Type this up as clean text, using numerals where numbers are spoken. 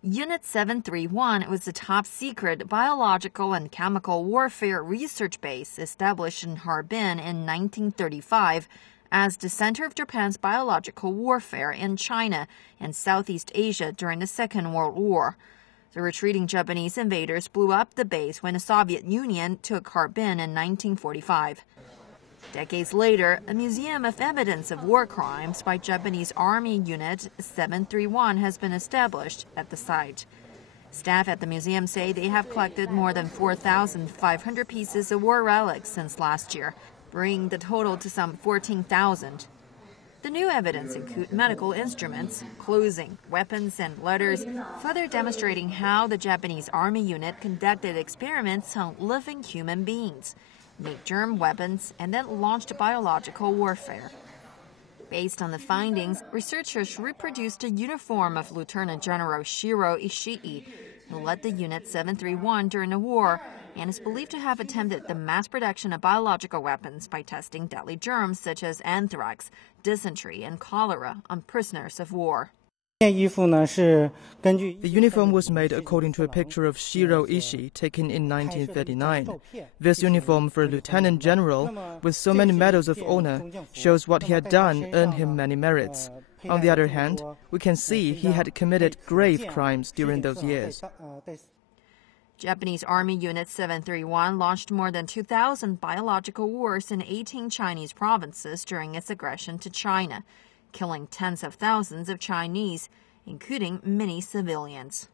Unit 731 was a top-secret biological and chemical warfare research base established in Harbin in 1935 as the center of Japan's biological warfare in China and Southeast Asia during the Second World War. The retreating Japanese invaders blew up the base when the Soviet Union took Harbin in 1945. Decades later, a museum of evidence of war crimes by Japanese Army Unit 731 has been established at the site. Staff at the museum say they have collected more than 4,500 pieces of war relics since last year, bringing the total to some 14,000. The new evidence includes medical instruments, clothing, weapons, and letters, further demonstrating how the Japanese Army unit conducted experiments on living human beings, made germ weapons, and then launched biological warfare. Based on the findings, researchers reproduced a uniform of Lieutenant General Shiro Ishii, who led the Unit 731 during the war and is believed to have attempted the mass production of biological weapons by testing deadly germs such as anthrax, dysentery, and cholera on prisoners of war. The uniform was made according to a picture of Shiro Ishii taken in 1939. This uniform for a lieutenant general with so many medals of honor shows what he had done earned him many merits. On the other hand, we can see he had committed grave crimes during those years. Japanese Army Unit 731 launched more than 2,000 biological wars in 18 Chinese provinces during its aggression to China, killing tens of thousands of Chinese, including many civilians.